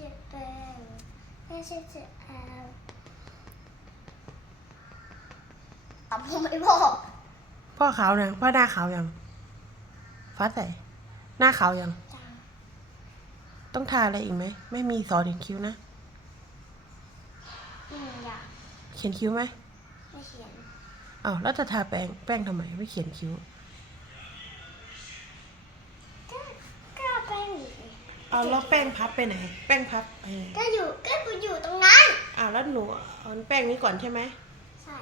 เจ็บแปงไม่ใช่เจ็บแอลอะผมไม่บอกพ่อขาวยังพ่อหน้าขาวยังฟ้าใสหน้าขาวยัง จังต้องทาอะไรอีกไหม ไม่มีซอสเขียนคิ้วนะ อืมอยากเขียนคิ้วไหมไม่เขียน อ้าวแล้วจะทาแป้ง แป้งทำไม ไม่เขียนคิ้ว ก็ก็เอาแป้งอยู่สิ เอาแล้วแป้งพับไปไหน แป้งพับไปไหนก็อยู่ก็กูอยู่ตรงนั้นอ้าวแล้วหนูเอาแป้งนี้ก่อนใช่ไหมใช่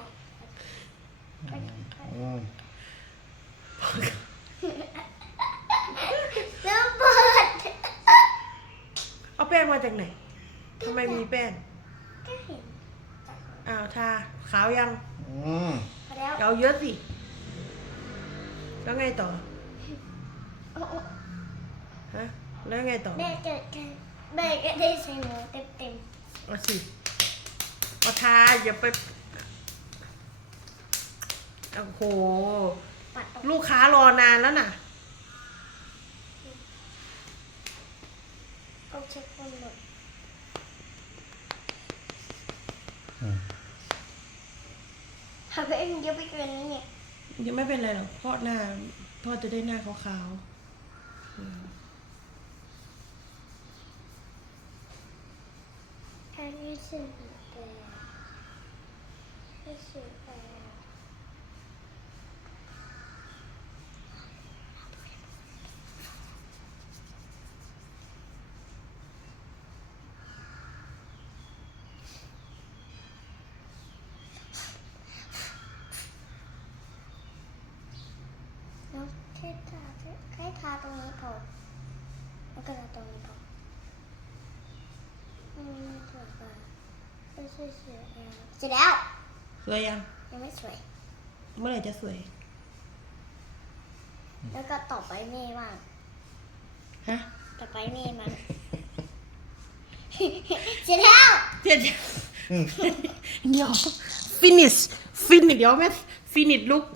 อืมแล้วเปิดเอาแป้งมาจากไหนทำไมมีแป้งก็เห็นจากอ้าวทาขาวยังอืมพอแล้วเอาเยอะสิแล้วไงต่อโอ้โอ้ฮะ แล้วไงต่อแม่จะแม่ก็ได้ใช้หนูเต็มเต็มเอาสิเอาทาอย่าไปโอ้โหลูกค้ารอนานแล้วน่ะ เอาเช็ดคนหมดทำให้มันยอะไปเป็นนี้เนี่ยยังไม่เป็นไรหรอกพ่อหน้าพ่อจะได้หน้าขาวๆ 82대 85 cái tha tôi nghĩ thôi cái tha tôi nghĩ thôi ừ, rồi rồi เสร็จแล้วๆสวยยัง ยังไม่สวย เมื่อไหร่จะสวย แล้วก็ต่อไปเมย์บ้างฮะ ต่อไปเมย์มันเสร็จแล้ว เดี๋ยวเดี๋ยวเดี๋ยว finish finish เดี๋ยวแม่ finish look